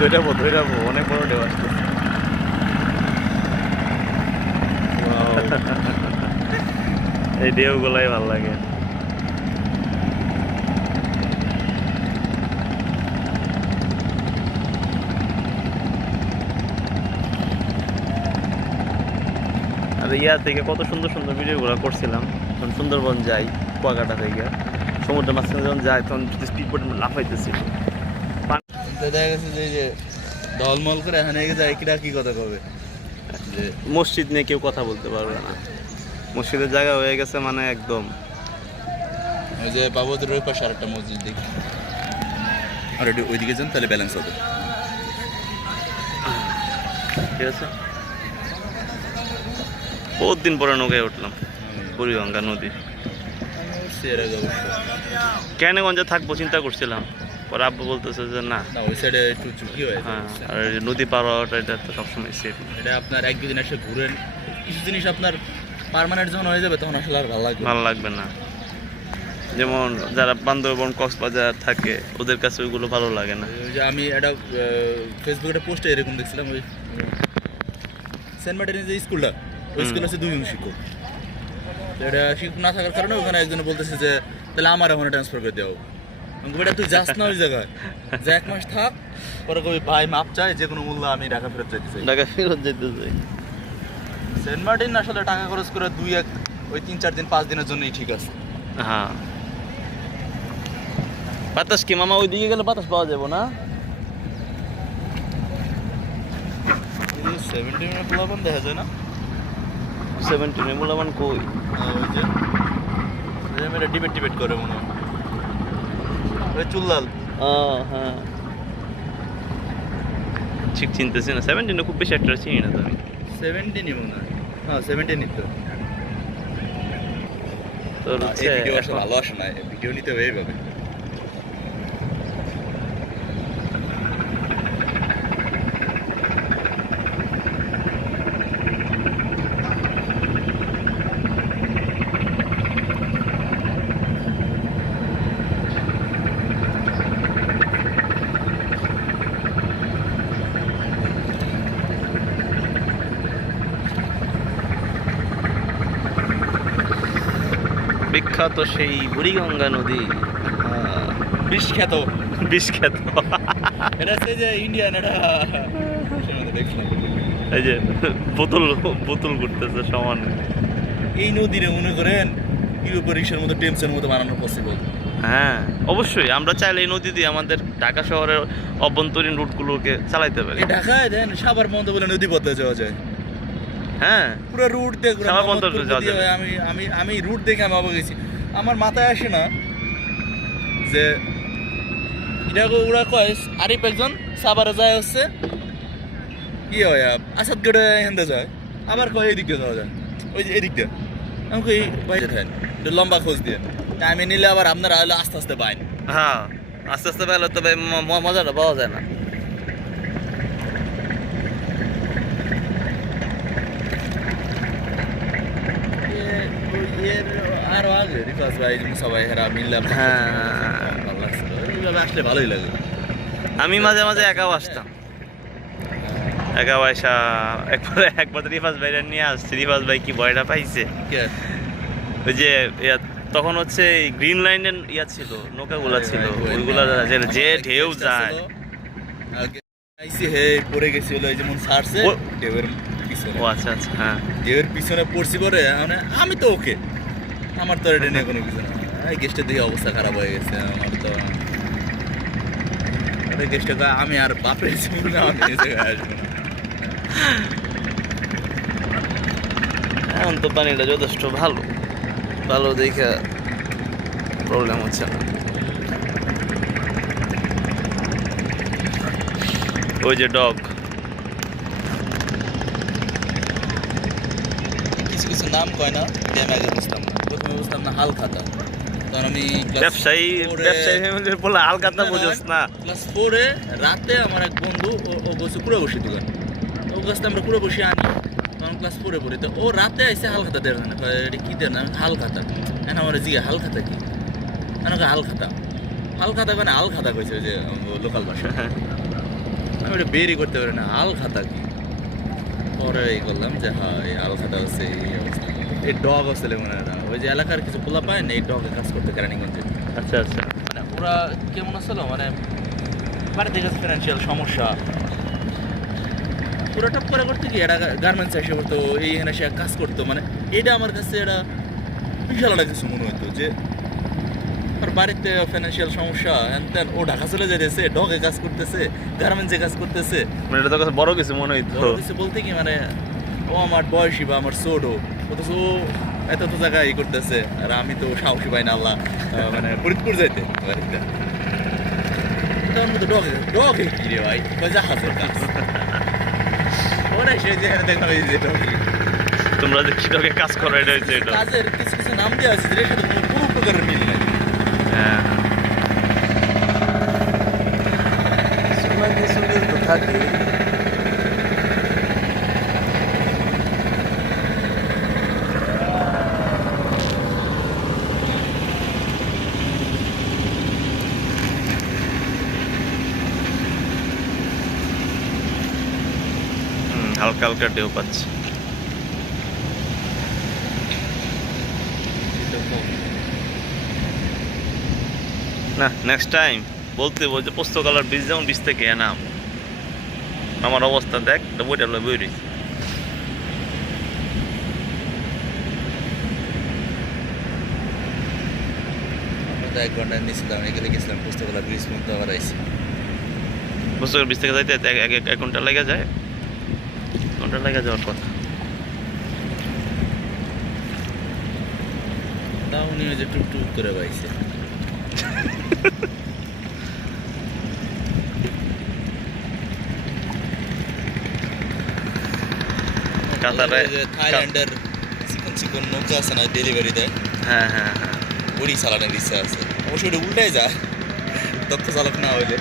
ধৈরাবো ধৈরাবো অনেক বড় ঢেউ আসছে এই ঢেউগুলাই ভালো লাগে। ইয়া থেকে কত সুন্দর সুন্দর ভিডিওগুলো করছিলাম। যখন সুন্দরবন যাই কুয়াকাটা থেকে সমুদ্রের মাঝখানে যখন যাই তখন স্পিড বোট লাফাইতেছিল। দেখা গেছে যে এই যে ঢলমল করে এখানে যায় কিরা কি কথা কবে? যে মসজিদ নিয়ে কেউ কথা বলতে পারবে না। মসজিদের জায়গা হয়ে গেছে মানে একদম। ওই যে বাবুদের ওই পাশে আরেকটা মসজিদ দেখি। আর ওইদিকে যান তাহলে ব্যালেন্স হবে। ঠিক আছে? বহুত দিন পরে নৌকায় উঠলাম বুড়িগঙ্গা নদী। কেনগঞ্জে থাকব চিন্তা করছিলাম পরে আব্বু বলতেছে যে না। ওই সাইডে একটু ঝুঁকি হয়ে হ্যাঁ আর নদী পার হওয়াটা এটা তো সবসময় সেফ এটা আপনার এক দুদিন এসে ঘুরেন কিছু জিনিস আপনার পার্মানেন্ট যখন হয়ে যাবে তখন আসলে আর ভালো লাগবে না। ভালো লাগবে না। যেমন যারা বান্দরবন কক্সবাজার থাকে ওদের কাছে ওইগুলো ভালো লাগে না। ওই যে আমি একটা ফেসবুকে একটা পোস্টে এরকম দেখছিলাম ওই সেন্ট মার্টিনের যে স্কুলটা ওই স্কুলে আছে দুইজন শিক্ষক। তো এটা শিক্ষক না থাকার কারণে ওখানে একজন বলতেছে যে তাহলে আমার ওখানে ট্রান্সফার করে দেও। বেটা তুই যাস না ওই জায়গায়। যে এক মাস থাক পরে কবি ভাই মাপ চাই যে কোনো মূল্য আমি ঢাকা ফেরত চাইতে চাই। ঢাকা ফেরত যেতে চাই। সেন্ট মার্টিন আসলে টাকা খরচ করে দুই এক ওই তিন চার দিন পাঁচ দিনের জন্যই ঠিক আছে। হ্যাঁ। বাতাস কি মামা ওইদিকে গেলে বাতাস পাওয়া যাব না? সেভেন্টি মিনিট দেখা যায় না। সেভেন্টিনে মূল্যবান কই ওই যে? মেয়েরা ডিবেট ডিবেট করে মনে হয়। ওই চুল্লাল। হ্যাঁ। ঠিক চিনতেছি না। সেভেন্টিনে খুব বেশি একটা চিনি না তো আমি। সেভেন্টিনই মনে হয়। হ্যাঁ সেভেন্টিনই তো। তোর ভালো আসে না। ভিডিও নিতে হবে এইভাবে। বিখ্যাত সেই বুড়িগঙ্গা নদী। আহ, বিষ বিখ্যাত এটা হচ্ছে যে ইন্ডিয়ান এটা এই যে বোতল বোতল ঘুরতেছে সমান। এই নদীরে মনে করেন ইউরোপের রিক্সার মতো টেমসের মতো বানানো পসিবল হ্যাঁ অবশ্যই। আমরা চাইলে এই নদী দিয়ে আমাদের ঢাকা শহরের অভ্যন্তরীণ রুটগুলোকে চালাইতে পারি। ঢাকায় দেন সাবার মন্দ বলে নদী পথে যাওয়া যায়। হ্যাঁ। পুরো রুট দেখে। আমি আমি আমি রুট দেখে আমি অবাক আমার মাথায় আসে না যে এটা ওরা কয় আরিফ একজন সাবারে যায় হচ্ছে। কি হয় আসাদগড়ে হেন্দে যায়। আবার কয় এদিক দিয়ে যাওয়া যায়। ওই যে এদিক দিয়ে আমি কই ভাই দেন একটু লম্বা খোঁজ দিয়ে। আমি নিলে আবার আপনারা হলে আস্তে আস্তে পাইন হ্যাঁ আস্তে আস্তে পেলে তবে মজাটা পাওয়া যায় না। ভাই মিললাম হ্যাঁ। ভালো লাগছে এইভাবে আসলে ভালোই লাগে আমি মাঝে মাঝে একাও আসতাম। একা পয়সা একবার একবার রিফাজ ভাইরা নিয়ে আসছে। রিফাজ ভাই কি ভয়টা পাইছে? ওই যে তখন হচ্ছে গ্রিন লাইনের ইয়া ছিল নৌকাগুলা হ্যাঁ, ছিল। ওইগুলা যে- যে ঢেউ যায়। হে পড়ে গেছি হলো যেমন সারছে ঢেউয়ের পিছনে। ও আচ্ছা আচ্ছা হ্যাঁ। ঢেউয়ের পিছনে পড়ছি পরে মানে আমি তো ওকে। আমার তো এটা নিয়ে কোনো কিছু না। গেস্টের দিকে অবস্থা খারাপ হয়ে গেছে, আমার তো। ওই গেস্টে কয়, আমি আর বাপের না এখন তো পানিটা যথেষ্ট ভালো। ভালো দেখে প্রবলেম হচ্ছে না। ওই যে ডগ কিছু কিছু নাম কয় না? আমি আগে বুঝতাম না প্রথমে বুঝতাম না হাল খাতা তখন আমি ব্যবসায়ী ব্যবসায়ী ফ্যামিলির বলে না, না, বুঝোস না। ক্লাস ফোরে রাতে আমার এক বন্ধু ও- ও বসে কুড়ে বসে দোকান ওর কাছ আমরা কুড়ে বসে আনি। তখন ক্লাস ফোরে পড়ি। তো ও রাতে আইসে হাল খাতা দেয় না এটা কি দেয় না হাল খাতা এখন আমার জিগে হাল খাতা কি? আমাকে হাল খাতা হাল খাতা মানে হাল খাতা কইছে যে লোকাল ভাষা। আমি ওটা বেরি করতে পারি না হাল খাতা কি? পরে এই করলাম যে হ্যাঁ খাতা হচ্ছে এই অবস্থা। এই ডগ মনে হয় না। ওই যে এলাকার কিছু পোলা পায় না এই ডগে কাজ করতে কেরানীগঞ্জে? আচ্ছা আচ্ছা। মানে ওরা কেমন আসলো? মানে বাড়িতে গেছে ফিনান্সিয়াল সমস্যা? ওরা টপ করে করতে কি? এটা গার্মেন্টস এসে করতো এই এখানে সে কাজ করতো। মানে এটা আমার কাছে এটা বিশাল একটা কিছু মনে হতো যে আর বাড়িতে ফিনান্সিয়াল সমস্যা হ্যান ও ঢাকা চলে যেতেছে ডগে কাজ করতেছে গার্মেন্টসে কাজ করতেছে। মানে এটা তো কাছে বড় কিছু মনে হইতো। কিছু বলতে কি মানে ও আমার বয়সী বা আমার ছোটো অথচ ও এত তো জায়গায় ই করতেছে আর আমি তো সাহসী পাই না আল্লাহ মানে ফরিদপুর যাইতে বাড়িতে। তখন মতো ডগে ডগে কি রে ভাই? জাহাজের কাজ? ওরা সে যে ডগে। তোমরা যে কিটকে কাজ করো এটা হচ্ছে এটা। কাজের কিছু কিছু নাম দেওয়া আছে যেটার সাথে কোনো কোনো প্রকারের মিল নাই। হ্যাঁ। হুম, হালকা হালকা ঢেউ পাচ্ছি। না নেক্সট টাইম বলতে বলতে পুস্তকালার বীজ যেমন বীজ থেকে এনাম আমার অবস্থা দেখ বইটা বই রয়েছে। এক ঘণ্টা নিয়েছিলাম এগুলো গেছিলাম পুস্তকলা ব্রিজ পর্যন্ত আবার আইসি পুস্তকের বীজ থেকে যাইতে এক ঘণ্টা লেগে যায়। ঘণ্টা লেগে যাওয়ার কথা। তাও ওই যে টুক টুক করে পাইছে কাতারে থাইল্যান্ডের চিকন চিকন নৌকা আছে না ডেলিভারি দেয়? হ্যাঁ হ্যাঁ হ্যাঁ। চালানোর ইচ্ছা আছে। অবশ্যই ওটা উল্টাই যায়। দক্ষ চালক না হইলে।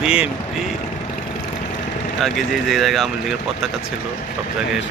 বিএমপি আগে যে যে জায়গায় আওয়ামী লীগের পতাকা ছিল সব জায়গায়